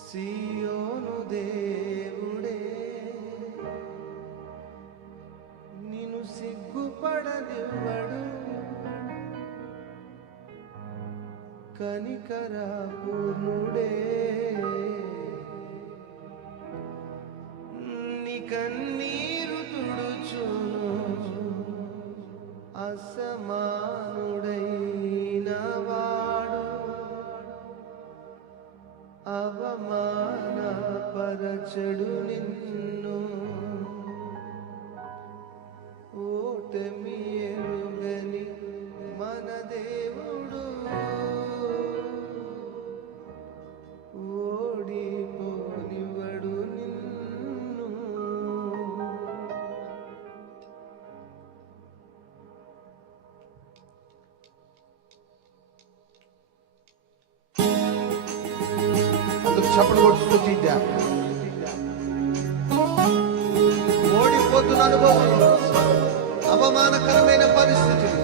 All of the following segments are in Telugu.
సియోను దేవుడే నిన్ను సిగ్గుపడనివ్వడు, కనికర పూర్ణుడే నీ కన్నీరు తుడుచును, అసమానుడైన వాడు అవమానపరచడు నిన్ను, ఓటమి ఎరుగని మన దేవుడు ఓడిపోనివ్వడు నిన్ను. చప్పుడు కొట్టు స్తుతిద్దా. ఓడిపోతున్న అనుభవాలు, అవమానకరమైన పరిస్థితులు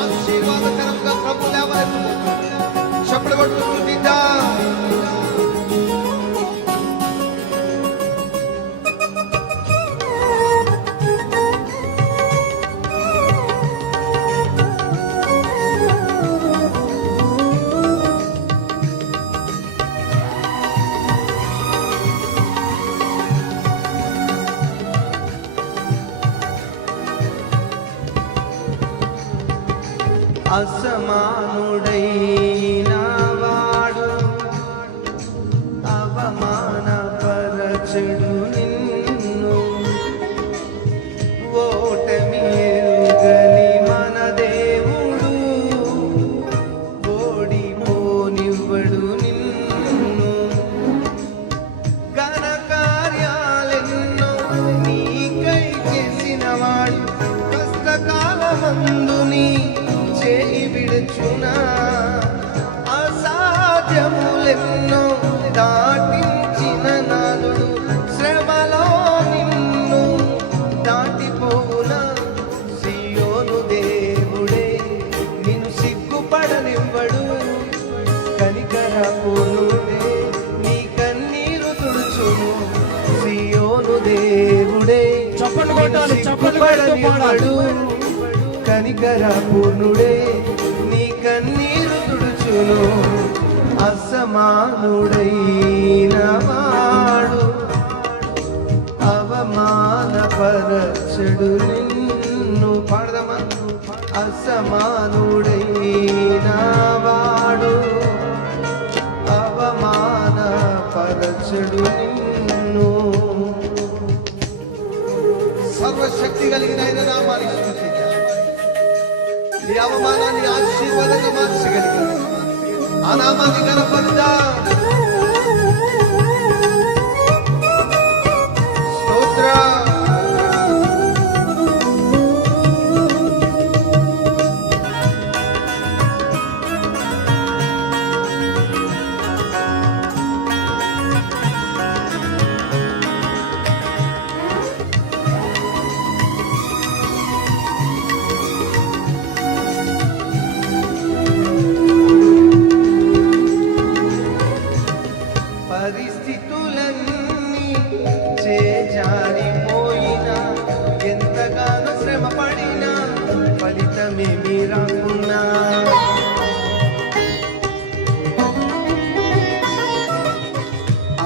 ఆశీర్వాదకరంగా ప్రభు లేవనెత్తు. చప్పుడు కొట్టు స్తుతిద్దా. అసమానుడైన వాడు అవమానపరచడు నిన్ను, ఓటమి ఎరుగని మన దేవుడు ఓడిపోనివ్వడు నిన్ను. ఘన కార్యాలెన్నో నీకై చేసిన వాడు కష్టకాలమందు నీ చేయి విడుచునా, అసాధ్యములెన్నో దాటించిన నాదుడు శ్రమలో నిన్ను దాటిపోవునా. సియోను దేవుడే నిన్ను సిగ్గుపడనివ్వడు, కనికర పూర్ణుడే నీ కన్నీరు తుడుచును. సియోను దేవుడే సిగ్గుపడనివ్వడు, కనికర పూర్ణుడే నీ కన్నీరు తుడుచును. అసమానుడైన వాడు అవమానపరచడు నిన్ను. పాడదమా. అసమానుడైన వాడు అవమానపరచడు నిన్ను. సర్వశక్తి కలిగిన ఆయన నామానికి స్తుతిద్దా. ఈ అవమానాన్ని ఆశీర్వాదంగా మార్చగలిగి ఆ నామాన్ని కనపరుదా. స్తోత్ర. పరిస్థితులన్నీ చేజారిపోయినా, ఎంతగానో శ్రమ పడినా ఫలితమేమీ రాకున్నా,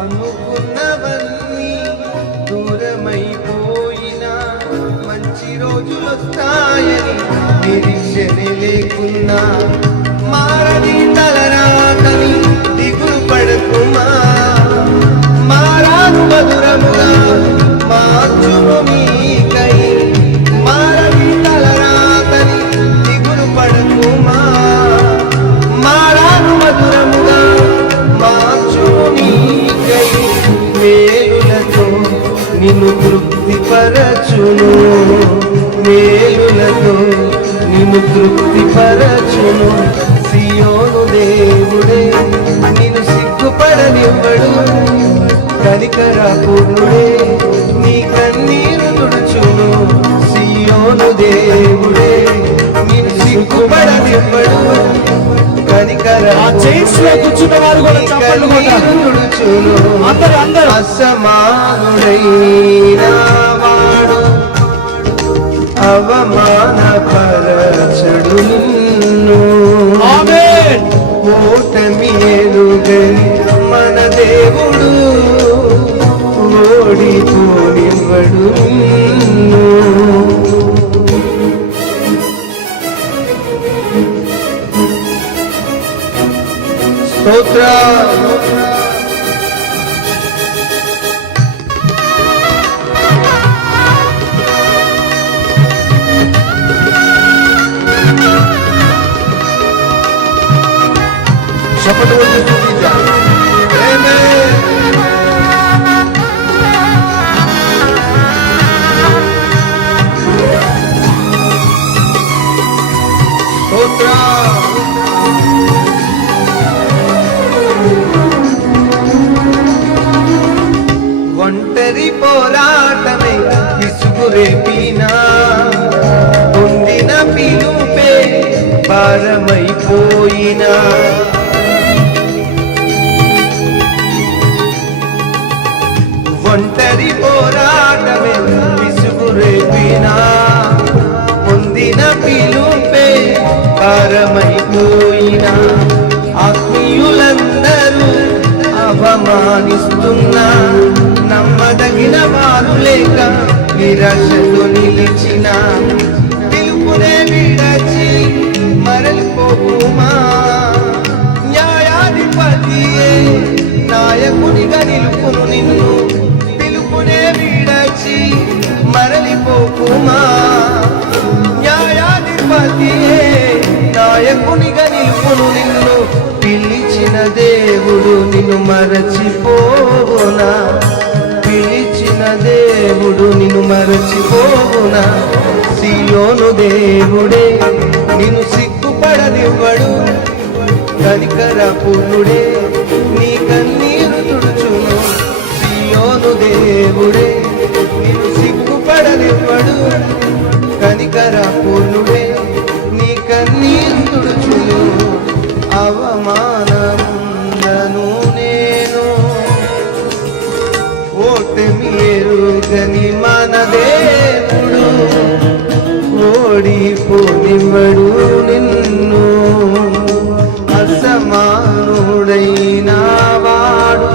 అనుకున్నవన్నీ దూరమైపోయినా మంచి రోజులొస్తాయని నిరీక్షనే లేకున్నా, మారని తలరాకని దిగులు పడకుమా, మారాను మధురముగా మార్చును నీకై. మారని తలరాకని దిగులు పడకుమా, మారాను మధురముగా మార్చును నీకై. మేలులతో నిన్ను తృప్తిపరచును, మేలులతో నిన్ను తృప్తిపరచును. సియోను దేవుడే నిన్ను సిగ్గుపడనివ్వడు, కనికర పూర్ణుడే నీ కన్నీరు తుడుచును. సియోను దేవుడే నిన్ను సిగ్గుపడనివ్వడు, కనికర ఆ చైర్స్ లో కూర్చున్న వారు కూడా చప్పట్లు కొట్టాలి. అందరూ అసమానుడైన వాడు అవమానపరచడు నిన్ను. ఆమేన్. ఓటమి ఎరుగని మన దేవుడు ఓడిపోనివ్వడు నిన్ను. స్తోత్ర చప్పట్లు కొట్టి స్తుతిద్దాం. ఆమేన్. స్తోత్ర ఒంటరి పోరాటమే విసుగురేపినా పొందిన పిలుపే భారమైపోయినా ఒంటరి పోరాటమే విసుగురేపినా పొందిన పిలుపే భారమైపోయినా ఆత్మీయులందరూ అవమానిస్తున్నా నమ్మదగిన వారు లేక నిరాశతో నిలిచిన పిలుపునే విడచి మరలిపోకుమా న్యాయాధిపతియే నాయకునిగా నిలుపును నిన్ను పిలుపునే విడచి మరలిపోకుమా న్యాయాధిపతియే నాయకునిగా నిలుపును నిన్ను పిలిచిన దేవుడు నిన్ను మరచిపోవునా పిలిచిన దేవుడు నిన్ను మరచిపోవునా సియోను దేవుడే నిన్ను సిగ్గుపడనివ్వడు కనికర పూర్ణుడే నీ కన్నీరు తుడుచును సియోను దేవుడే నిన్ను సిగ్గుపడనివ్వడు కనికర పూర్ణుడే నీ కన్నీరు తుడుచును అవమానముందను నేను ఓటమి ఎరుగని మన దేవుడు ఓడిపోనివ్వడు నిన్ను అసమానుడైన వాడు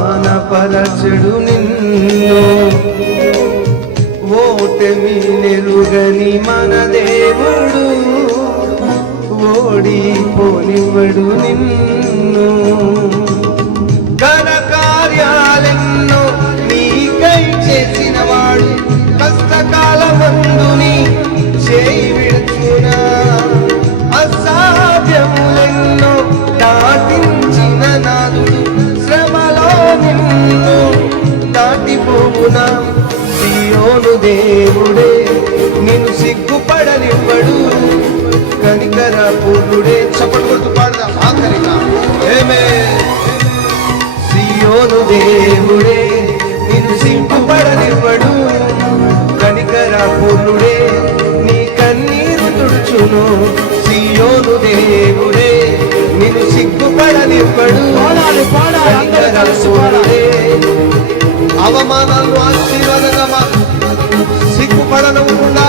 అవమానపరచడు నిన్ను ఓటమి నెరుగని మన దేవుడు ఓడిపోనివ్వడు నిన్ను ఘన కార్యాలెన్నో నీకై చేసిన వాడు కష్టకాలమందుని చేయి విడుచునా అసాధ్యములెన్నో దాటించిన నాదుడు శ్రమలో నిన్ను దాటిపోవునా సియోను దేవుడే నిన్ను సిగ్గుపడనివ్వడు కనికర పూర్ణుడే చప్పట్లు కొడుతూ పాడదాం ఆఖరిగా ఆమేన్. సియోను దేవుడే నిన్ను సిగ్గుపడనివ్వడు కనికర పూర్ణుడే నీ కన్నీరు తుడుచును సియోను దేవుడే నిన్ను సిగ్గుపడనివ్వడు కనికర పూర్ణుడే అవమానాలను ఆశీర్వాదంగా సిగ్గుపడనకుండా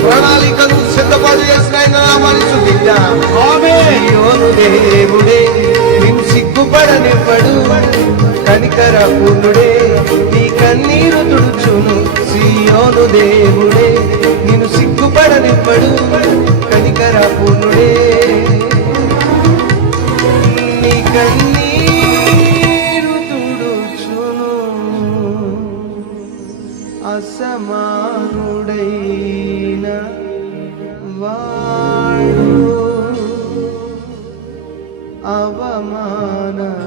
ప్రణాళికను సిద్ధపాటు చేసిన ఆయన నామాన్ని స్తుతిద్దాం. సియోను దేవుడే నిన్ను సిగ్గుపడనివ్వడు కనికర పూర్ణుడే నీ కన్నీరు తుడుచును సియోను దేవుడే నిన్ను సిగ్గుపడనివ్వడు కనికర పూర్ణుడే నీ కన్నీరు తుడుచును అసమానుడైన వాడు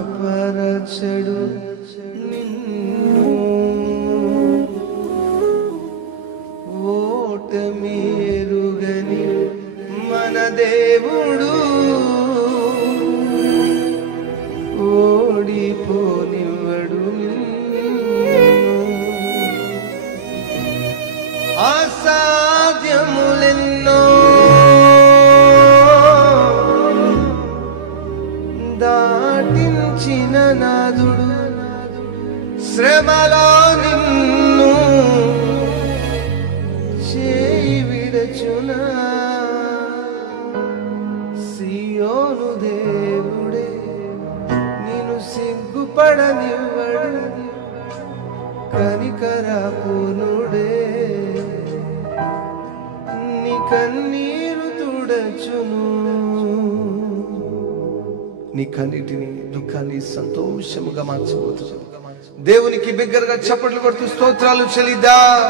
అవమానపరచడు నిన్ను ఓటమి ఎరుగని మన దేవుడు ఓడిపోనివ్వడు అసాధ్యములెన్నో నాటించిన నాదుడు శ్రమలో నిన్ను చేయి విడచునా సియోను దేవుడే నిన్ను సిగ్గుపడనివ్వడు కనికరపూర్ణుడే నీ కన్నీరు తుడచును నీ కన్నిటిని దుఃఖాన్ని సంతోషముగా మార్చబోతున్నాడు దేవునికి బిగ్గరగా చప్పట్లు కొడుతూ స్తోత్రాలు చెల్లిద్దాం.